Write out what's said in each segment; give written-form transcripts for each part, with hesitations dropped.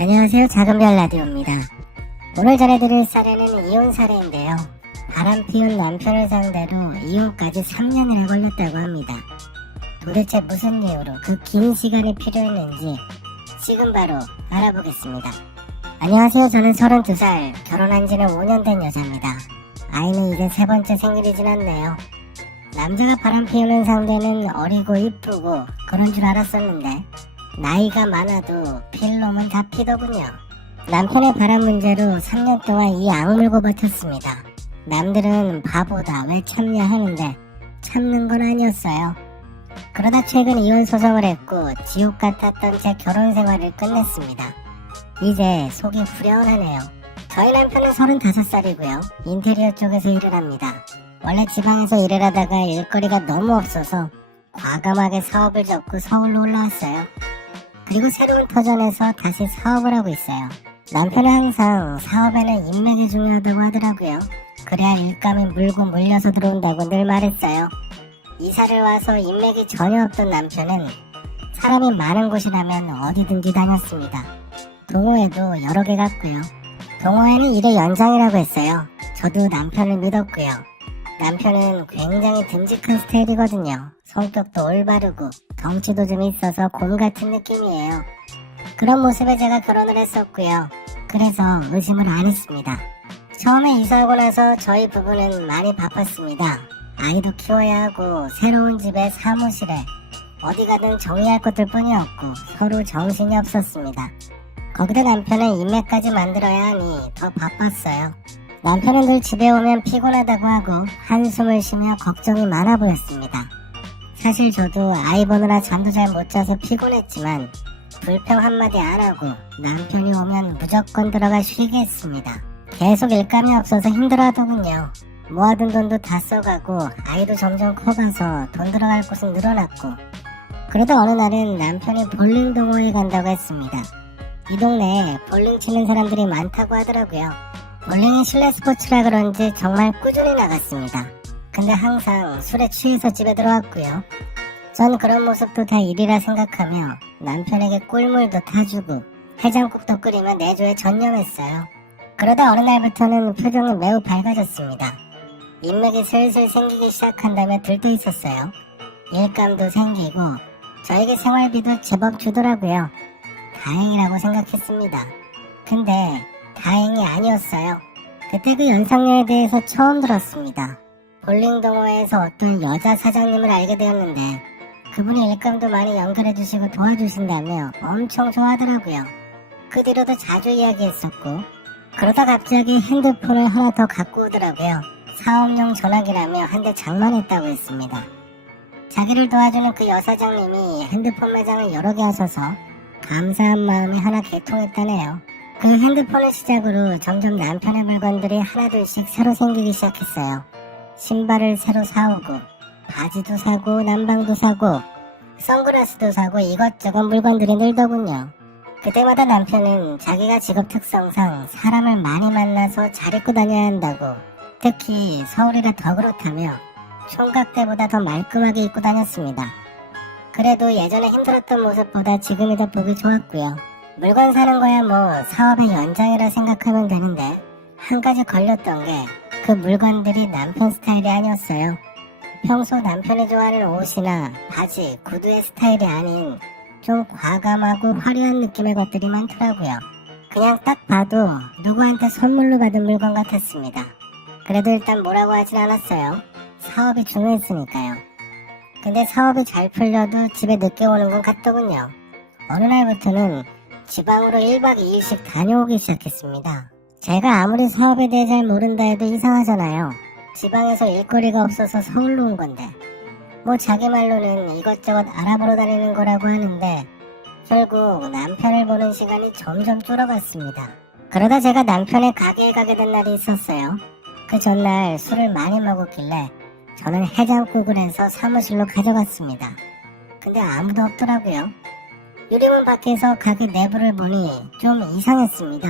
안녕하세요. 작은별 라디오입니다. 오늘 전해드릴 사례는 이혼 사례인데요. 바람 피운 남편을 상대로 이혼까지 3년이나 걸렸다고 합니다. 도대체 무슨 이유로 그 긴 시간이 필요했는지 지금 바로 알아보겠습니다. 안녕하세요. 저는 32살, 결혼한 지는 5년 된 여자입니다. 아이는 이제 3번째 생일이 지났네요. 남자가 바람 피우는 상대는 어리고 이쁘고 그런 줄 알았었는데 나이가 많아도 필 놈은 다 피더군요. 남편의 바람 문제로 3년 동안 이 악물고 버텼습니다. 남들은 바보다 왜 참냐 하는데 참는 건 아니었어요. 그러다 최근 이혼 소송을 했고 지옥 같았던 제 결혼 생활을 끝냈습니다. 이제 속이 후련하네요. 저희 남편은 35살이고요. 인테리어 쪽에서 일을 합니다. 원래 지방에서 일을 하다가 일거리가 너무 없어서 과감하게 사업을 접고 서울로 올라왔어요. 그리고 새로운 터전에서 다시 사업을 하고 있어요. 남편은 항상 사업에는 인맥이 중요하다고 하더라고요. 그래야 일감이 물고 물려서 들어온다고 늘 말했어요. 이사를 와서 인맥이 전혀 없던 남편은 사람이 많은 곳이라면 어디든지 다녔습니다. 동호회도 여러 개 갔고요. 동호회는 일의 연장이라고 했어요. 저도 남편을 믿었고요. 남편은 굉장히 듬직한 스타일이거든요. 성격도 올바르고 덩치도 좀 있어서 곰 같은 느낌이에요. 그런 모습에 제가 결혼을 했었고요. 그래서 의심을 안 했습니다. 처음에 이사하고 나서 저희 부부는 많이 바빴습니다. 아이도 키워야 하고 새로운 집에 사무실에 어디 가든 정리할 것들 뿐이었고 서로 정신이 없었습니다. 거기다 남편은 인맥까지 만들어야 하니 더 바빴어요. 남편은 늘 집에 오면 피곤하다고 하고 한숨을 쉬며 걱정이 많아 보였습니다. 사실 저도 아이 보느라 잠도 잘 못 자서 피곤했지만 불평 한마디 안 하고 남편이 오면 무조건 들어가 쉬게 했습니다. 계속 일감이 없어서 힘들어하더군요. 모아둔 돈도 다 써가고 아이도 점점 커가서 돈 들어갈 곳은 늘어났고 그러다 어느 날은 남편이 볼링 동호회 간다고 했습니다. 이 동네에 볼링 치는 사람들이 많다고 하더라고요. 볼링이 실내 스포츠라 그런지 정말 꾸준히 나갔습니다. 근데 항상 술에 취해서 집에 들어왔고요. 전 그런 모습도 다 일이라 생각하며 남편에게 꿀물도 타주고 해장국도 끓이며 내조에 전념했어요. 그러다 어느 날부터는 표정이 매우 밝아졌습니다. 인맥이 슬슬 생기기 시작한다며 들떠 있었어요. 일감도 생기고 저에게 생활비도 제법 주더라고요. 다행이라고 생각했습니다. 근데 다행이 아니었어요. 그때 그 연상녀에 대해서 처음 들었습니다. 볼링 동호회에서 어떤 여자 사장님을 알게 되었는데 그분이 일감도 많이 연결해주시고 도와주신다며 엄청 좋아하더라고요. 그 뒤로도 자주 이야기했었고 그러다 갑자기 핸드폰을 하나 더 갖고 오더라고요. 사업용 전화기라며 한 대 장만했다고 했습니다. 자기를 도와주는 그 여사장님이 핸드폰 매장을 여러 개 하셔서 감사한 마음이 하나 개통했다네요. 그 핸드폰을 시작으로 점점 남편의 물건들이 하나둘씩 새로 생기기 시작했어요. 신발을 새로 사오고 바지도 사고 난방도 사고 선글라스도 사고 이것저것 물건들이 늘더군요. 그때마다 남편은 자기가 직업 특성상 사람을 많이 만나서 잘 입고 다녀야 한다고 특히 서울이라 더 그렇다며 총각 때보다 더 말끔하게 입고 다녔습니다. 그래도 예전에 힘들었던 모습보다 지금이 더 보기 좋았고요. 물건 사는 거야 뭐 사업의 연장이라 생각하면 되는데 한 가지 걸렸던 게 그 물건들이 남편 스타일이 아니었어요. 평소 남편이 좋아하는 옷이나 바지, 구두의 스타일이 아닌 좀 과감하고 화려한 느낌의 것들이 많더라고요. 그냥 딱 봐도 누구한테 선물로 받은 물건 같았습니다. 그래도 일단 뭐라고 하진 않았어요. 사업이 중요했으니까요. 근데 사업이 잘 풀려도 집에 늦게 오는 건 같더군요. 어느 날부터는 지방으로 1박 2일씩 다녀오기 시작했습니다. 제가 아무리 사업에 대해 잘 모른다 해도 이상하잖아요. 지방에서 일거리가 없어서 서울로 온 건데 뭐 자기 말로는 이것저것 알아보러 다니는 거라고 하는데 결국 남편을 보는 시간이 점점 줄어갔습니다. 그러다 제가 남편의 가게에 가게 된 날이 있었어요. 그 전날 술을 많이 먹었길래 저는 해장국을 해서 사무실로 가져갔습니다. 근데 아무도 없더라고요. 유리문 밖에서 가게 내부를 보니 좀 이상했습니다.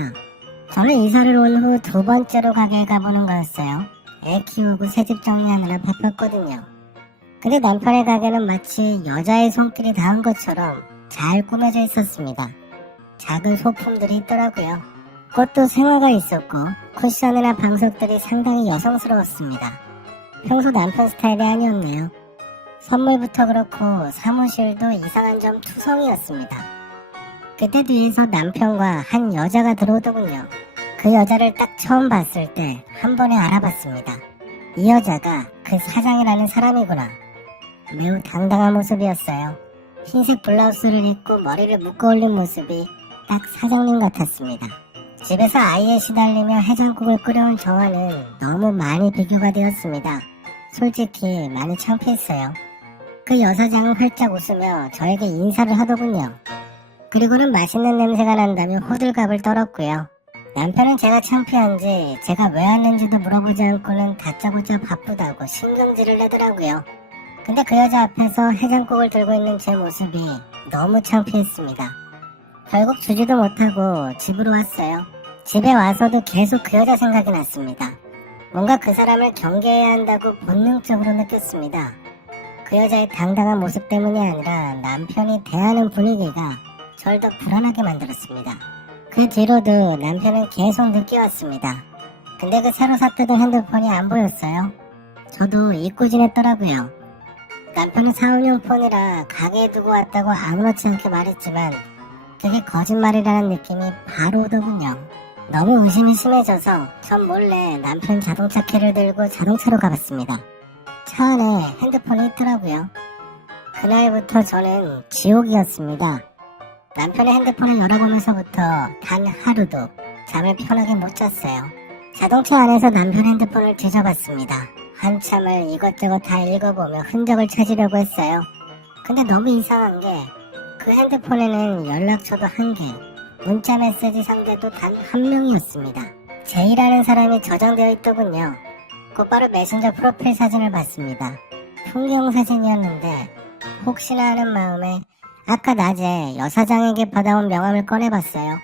저는 이사를 온 후 2번째로 가게에 가보는 거였어요. 애 키우고 새집 정리하느라 바빴거든요. 근데 남편의 가게는 마치 여자의 손길이 닿은 것처럼 잘 꾸며져 있었습니다. 작은 소품들이 있더라고요. 꽃도 생화가 있었고 쿠션이나 방석들이 상당히 여성스러웠습니다. 평소 남편 스타일이 아니었네요. 선물부터 그렇고 사무실도 이상한 점 투성이었습니다. 그때 뒤에서 남편과 한 여자가 들어오더군요. 그 여자를 딱 처음 봤을 때 한 번에 알아봤습니다. 이 여자가 그 사장이라는 사람이구나. 매우 당당한 모습이었어요. 흰색 블라우스를 입고 머리를 묶어 올린 모습이 딱 사장님 같았습니다. 집에서 아이에 시달리며 해장국을 끓여온 저와는 너무 많이 비교가 되었습니다. 솔직히 많이 창피했어요. 그 여사장은 활짝 웃으며 저에게 인사를 하더군요. 그리고는 맛있는 냄새가 난다며 호들갑을 떨었고요. 남편은 제가 창피한지 제가 왜 왔는지도 물어보지 않고는 다짜고짜 바쁘다고 신경질을 내더라고요. 근데 그 여자 앞에서 해장국을 들고 있는 제 모습이 너무 창피했습니다. 결국 주지도 못하고 집으로 왔어요. 집에 와서도 계속 그 여자 생각이 났습니다. 뭔가 그 사람을 경계해야 한다고 본능적으로 느꼈습니다. 그 여자의 당당한 모습 때문이 아니라 남편이 대하는 분위기가 절 더 불안하게 만들었습니다. 그 뒤로도 남편은 계속 늦게 왔습니다. 근데 그 새로 샀던 핸드폰이 안 보였어요. 저도 잊고 지냈더라고요. 남편은 사은용 폰이라 가게에 두고 왔다고 아무렇지 않게 말했지만 그게 거짓말이라는 느낌이 바로 오더군요. 너무 의심이 심해져서 전 몰래 남편 자동차 키를 들고 자동차로 가봤습니다. 차 안에 핸드폰이 있더라고요. 그날부터 저는 지옥이었습니다. 남편의 핸드폰을 열어보면서부터 단 하루도 잠을 편하게 못 잤어요. 자동차 안에서 남편 핸드폰을 뒤져봤습니다. 한참을 이것저것 다 읽어보며 흔적을 찾으려고 했어요. 근데 너무 이상한 게 그 핸드폰에는 연락처도 1개, 문자 메시지 상대도 단 1명이었습니다. 제이라는 사람이 저장되어 있더군요. 곧바로 메신저 프로필 사진을 봤습니다. 풍경 사진이었는데 혹시나 하는 마음에 아까 낮에 여사장에게 받아온 명함을 꺼내봤어요.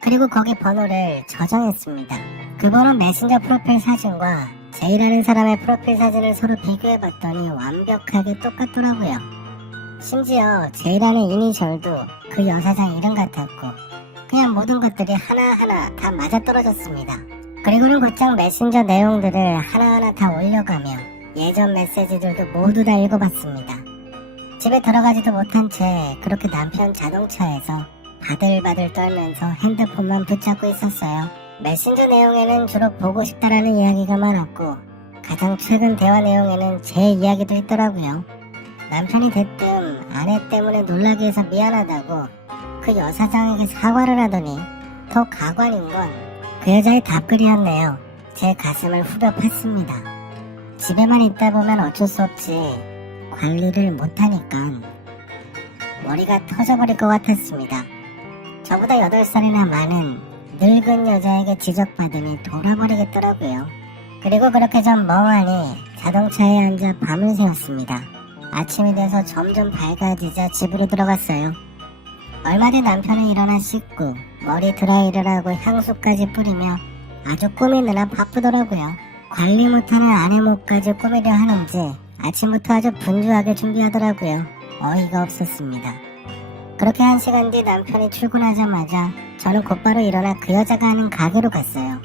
그리고 거기 번호를 저장했습니다. 그 번호 메신저 프로필 사진과 제이라는 사람의 프로필 사진을 서로 비교해봤더니 완벽하게 똑같더라고요. 심지어 제이라는 이니셜도 그 여사장 이름 같았고 그냥 모든 것들이 하나하나 다 맞아떨어졌습니다. 그리고는 곧장 메신저 내용들을 하나하나 다 올려가며 예전 메시지들도 모두 다 읽어봤습니다. 집에 들어가지도 못한 채 그렇게 남편 자동차에서 바들바들 떨면서 핸드폰만 붙잡고 있었어요. 메신저 내용에는 주로 보고 싶다라는 이야기가 많았고 가장 최근 대화 내용에는 제 이야기도 있더라고요. 남편이 대뜸 아내 때문에 놀라게 해서 미안하다고 그 여사장에게 사과를 하더니 더 가관인 건 그 여자의 답글이었네요. 제 가슴을 후벼 팠습니다. 집에만 있다 보면 어쩔 수 없지 관리를 못하니까 머리가 터져버릴 것 같았습니다. 저보다 8살이나 많은 늙은 여자에게 지적받으니 돌아버리겠더라고요. 그리고 그렇게 전 멍하니 자동차에 앉아 밤을 새웠습니다. 아침이 돼서 점점 밝아지자 집으로 들어갔어요. 얼마 뒤 남편은 일어나 씻고 머리 드라이를 하고 향수까지 뿌리며 아주 꾸미느라 바쁘더라고요. 관리 못하는 아내 목까지 꾸미려 하는지 아침부터 아주 분주하게 준비하더라고요. 어이가 없었습니다. 그렇게 1시간 뒤 남편이 출근하자마자 저는 곧바로 일어나 그 여자가 하는 가게로 갔어요.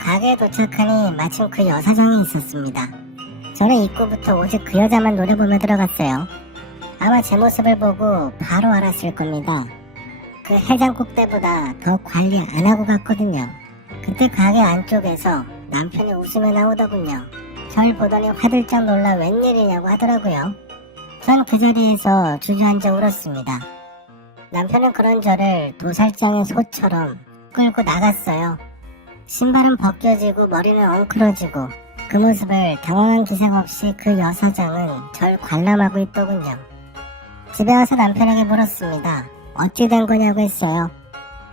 가게에 도착하니 마침 그 여사장이 있었습니다. 저는 입구부터 오직 그 여자만 노려보며 들어갔어요. 아마 제 모습을 보고 바로 알았을 겁니다. 그 해장국 때보다 더 관리 안 하고 갔거든요. 그때 가게 안쪽에서 남편이 웃으며 나오더군요. 절 보더니 화들짝 놀라 웬일이냐고 하더라고요. 전 그 자리에서 주저앉아 울었습니다. 남편은 그런 저를 도살장의 소처럼 끌고 나갔어요. 신발은 벗겨지고 머리는 엉클어지고 그 모습을 당황한 기색 없이 그 여사장은 절 관람하고 있더군요. 집에 와서 남편에게 물었습니다. 어찌 된 거냐고 했어요.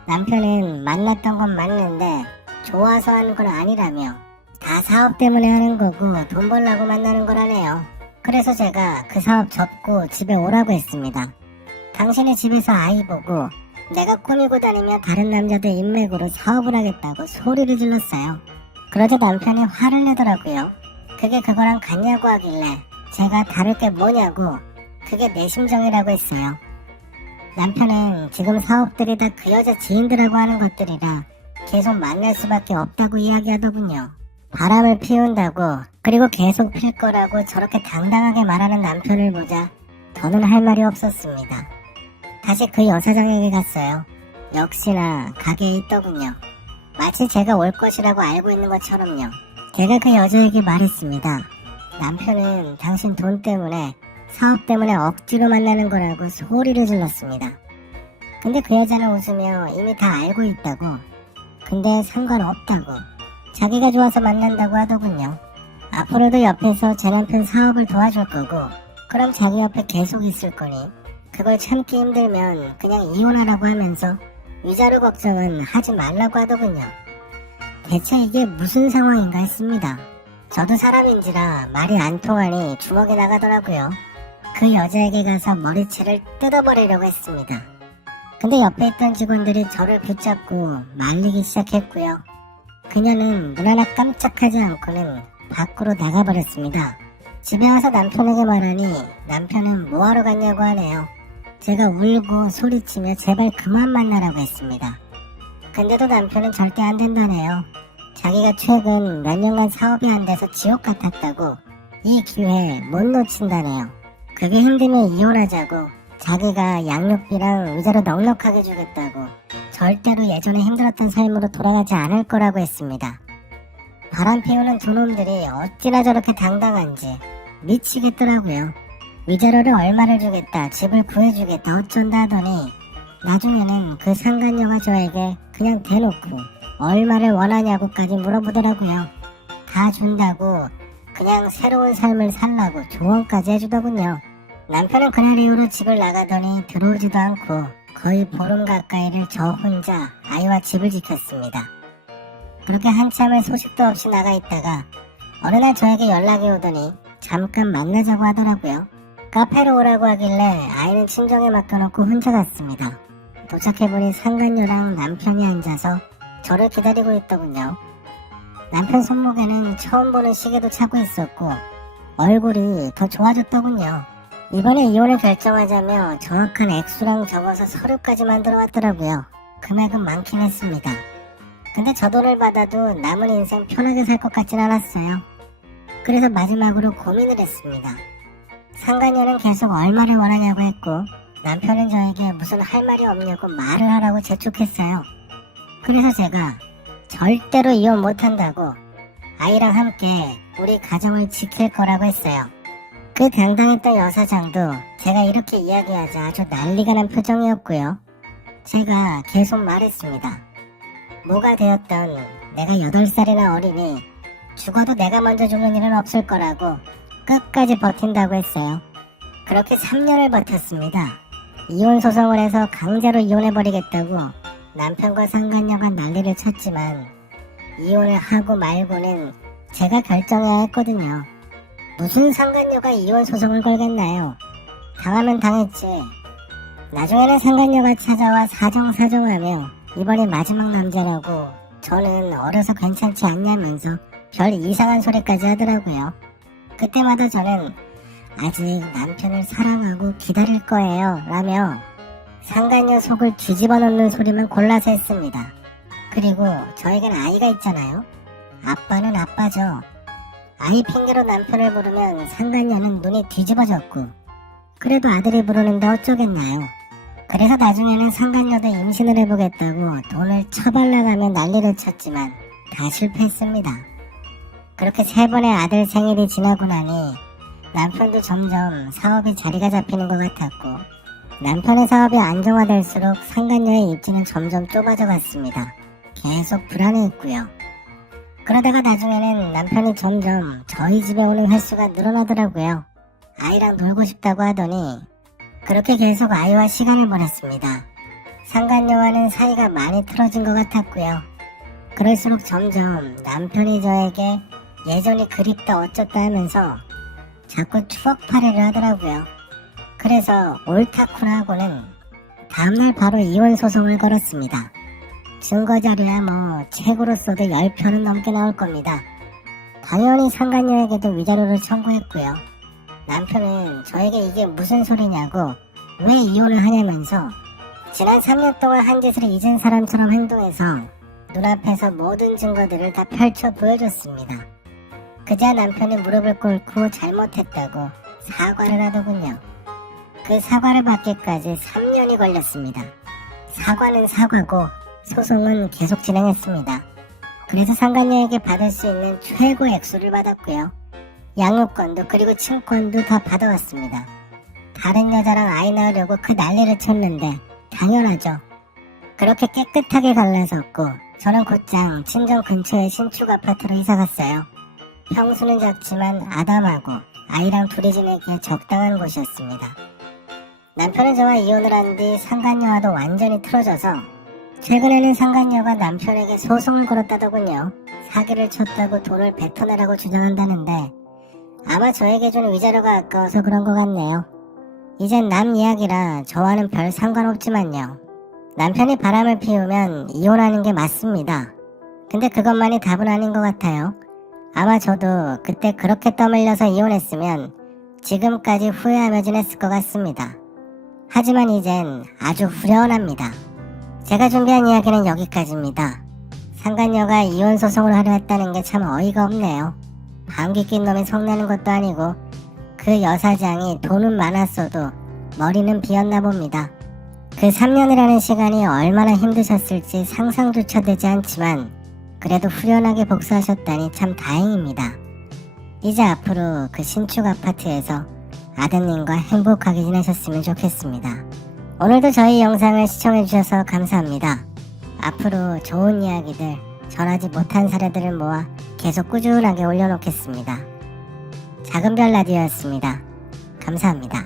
남편은 만났던 건 맞는데 좋아서 하는 건 아니라며 다 사업 때문에 하는 거고 돈 벌라고 만나는 거라네요. 그래서 제가 그 사업 접고 집에 오라고 했습니다. 당신이 집에서 아이 보고 내가 꾸미고 다니며 다른 남자들 인맥으로 사업을 하겠다고 소리를 질렀어요. 그러자 남편이 화를 내더라고요. 그게 그거랑 같냐고 하길래 제가 다를 게 뭐냐고 그게 내 심정이라고 했어요. 남편은 지금 사업들이 다 그 여자 지인들하고 하는 것들이라 계속 만날 수밖에 없다고 이야기하더군요. 바람을 피운다고 그리고 계속 필 거라고 저렇게 당당하게 말하는 남편을 보자 더는 할 말이 없었습니다. 다시 그 여사장에게 갔어요. 역시나 가게에 있더군요. 마치 제가 올 것이라고 알고 있는 것처럼요. 제가 그 여자에게 말했습니다. 남편은 당신 돈 때문에 사업 때문에 억지로 만나는 거라고 소리를 질렀습니다. 근데 그 여자는 웃으며 이미 다 알고 있다고, 근데 상관없다고, 자기가 좋아서 만난다고 하더군요. 앞으로도 옆에서 제 남편 사업을 도와줄 거고 그럼 자기 옆에 계속 있을 거니 그걸 참기 힘들면 그냥 이혼하라고 하면서 위자료 걱정은 하지 말라고 하더군요. 대체 이게 무슨 상황인가 했습니다. 저도 사람인지라 말이 안 통하니 주먹이 나가더라고요. 그 여자에게 가서 머리채를 뜯어버리려고 했습니다. 근데 옆에 있던 직원들이 저를 붙잡고 말리기 시작했고요. 그녀는 눈 하나 깜짝하지 않고는 밖으로 나가버렸습니다. 집에 와서 남편에게 말하니 남편은 뭐하러 갔냐고 하네요. 제가 울고 소리치며 제발 그만 만나라고 했습니다. 근데도 남편은 절대 안 된다네요. 자기가 최근 몇 년간 사업이 안 돼서 지옥 같았다고 이 기회 못 놓친다네요. 그게 힘들면 이혼하자고 자기가 양육비랑 위자료 넉넉하게 주겠다고 절대로 예전에 힘들었던 삶으로 돌아가지 않을 거라고 했습니다. 바람 피우는 두 놈들이 어찌나 저렇게 당당한지 미치겠더라고요. 위자료를 얼마를 주겠다, 집을 구해주겠다 어쩐다 하더니 나중에는 그 상간녀가 저에게 그냥 대놓고 얼마를 원하냐고까지 물어보더라고요. 다 준다고 그냥 새로운 삶을 살라고 조언까지 해주더군요. 남편은 그날 이후로 집을 나가더니 들어오지도 않고 거의 보름 가까이를 저 혼자 아이와 집을 지켰습니다. 그렇게 한참을 소식도 없이 나가 있다가 어느 날 저에게 연락이 오더니 잠깐 만나자고 하더라고요. 카페로 오라고 하길래 아이는 친정에 맡겨놓고 혼자 갔습니다. 도착해보니 상간녀랑 남편이 앉아서 저를 기다리고 있더군요. 남편 손목에는 처음 보는 시계도 차고 있었고 얼굴이 더 좋아졌더군요. 이번에 이혼을 결정하자며 정확한 액수랑 적어서 서류까지 만들어 왔더라고요. 금액은 많긴 했습니다. 근데 저 돈을 받아도 남은 인생 편하게 살 것 같진 않았어요. 그래서 마지막으로 고민을 했습니다. 상간녀는 계속 얼마를 원하냐고 했고 남편은 저에게 무슨 할 말이 없냐고 말을 하라고 재촉했어요. 그래서 제가 절대로 이혼 못한다고 아이랑 함께 우리 가정을 지킬 거라고 했어요. 그 당당했던 여사장도 제가 이렇게 이야기하자 아주 난리가 난 표정이었고요. 제가 계속 말했습니다. 뭐가 되었던 내가 8살이나 어리니 죽어도 내가 먼저 죽는 일은 없을 거라고 끝까지 버틴다고 했어요. 그렇게 3년을 버텼습니다. 이혼 소송을 해서 강제로 이혼해버리겠다고 남편과 상간녀가 난리를 쳤지만 이혼을 하고 말고는 제가 결정해야 했거든요. 무슨 상간녀가 이혼 소송을 걸겠나요? 당하면 당했지. 나중에는 상간녀가 찾아와 사정하며 이번이 마지막 남자라고 저는 어려서 괜찮지 않냐면서 별 이상한 소리까지 하더라고요. 그때마다 저는 아직 남편을 사랑하고 기다릴 거예요 라며 상간녀 속을 뒤집어 놓는 소리만 골라서 했습니다. 그리고 저에겐 아이가 있잖아요. 아빠는 아빠죠. 아이 핑계로 남편을 부르면 상간녀는 눈이 뒤집어졌고 그래도 아들이 부르는데 어쩌겠나요. 그래서 나중에는 상간녀도 임신을 해보겠다고 돈을 처발라가며 난리를 쳤지만 다 실패했습니다. 그렇게 3번의 아들 생일이 지나고 나니 남편도 점점 사업이 자리가 잡히는 것 같았고 남편의 사업이 안정화될수록 상간녀의 입지는 점점 좁아져 갔습니다. 계속 불안해했고요. 그러다가 나중에는 남편이 점점 저희 집에 오는 횟수가 늘어나더라고요. 아이랑 놀고 싶다고 하더니 그렇게 계속 아이와 시간을 보냈습니다. 상간녀와는 사이가 많이 틀어진 것 같았고요. 그럴수록 점점 남편이 저에게 예전이 그립다 어쩌다 하면서 자꾸 추억팔이를 하더라고요. 그래서 옳다쿠나 하고는 다음날 바로 이혼 소송을 걸었습니다. 증거자료야 뭐 책으로 써도 10편은 넘게 나올 겁니다. 당연히 상간녀에게도 위자료를 청구했고요. 남편은 저에게 이게 무슨 소리냐고 왜 이혼을 하냐면서 지난 3년 동안 한 짓을 잊은 사람처럼 행동해서 눈앞에서 모든 증거들을 다 펼쳐 보여줬습니다. 그제야 남편이 무릎을 꿇고 잘못했다고 사과를 하더군요. 그 사과를 받기까지 3년이 걸렸습니다. 사과는 사과고 소송은 계속 진행했습니다. 그래서 상간녀에게 받을 수 있는 최고 액수를 받았고요. 양육권도 그리고 친권도 다 받아왔습니다. 다른 여자랑 아이 낳으려고 그 난리를 쳤는데 당연하죠. 그렇게 깨끗하게 갈라섰고 저는 곧장 친정 근처의 신축 아파트로 이사갔어요. 평수는 작지만 아담하고 아이랑 둘이 지내기에 적당한 곳이었습니다. 남편은 저와 이혼을 한 뒤 상간녀와도 완전히 틀어져서 최근에는 상간녀가 남편에게 소송을 걸었다더군요. 사기를 쳤다고 돈을 뱉어내라고 주장한다는데 아마 저에게 준 위자료가 아까워서 그런 것 같네요. 이젠 남 이야기라 저와는 별 상관없지만요. 남편이 바람을 피우면 이혼하는 게 맞습니다. 근데 그것만이 답은 아닌 것 같아요. 아마 저도 그때 그렇게 떠밀려서 이혼했으면 지금까지 후회하며 지냈을 것 같습니다. 하지만 이젠 아주 후련합니다. 제가 준비한 이야기는 여기까지입니다. 상간녀가 이혼 소송을 하려 했다는 게 참 어이가 없네요. 방귀 낀 놈이 성내는 것도 아니고 그 여사장이 돈은 많았어도 머리는 비었나 봅니다. 그 3년이라는 시간이 얼마나 힘드셨을지 상상조차 되지 않지만 그래도 후련하게 복수하셨다니 참 다행입니다. 이제 앞으로 그 신축 아파트에서 아드님과 행복하게 지내셨으면 좋겠습니다. 오늘도 저희 영상을 시청해주셔서 감사합니다. 앞으로 좋은 이야기들, 전하지 못한 사례들을 모아 계속 꾸준하게 올려놓겠습니다. 작은별 라디오였습니다. 감사합니다.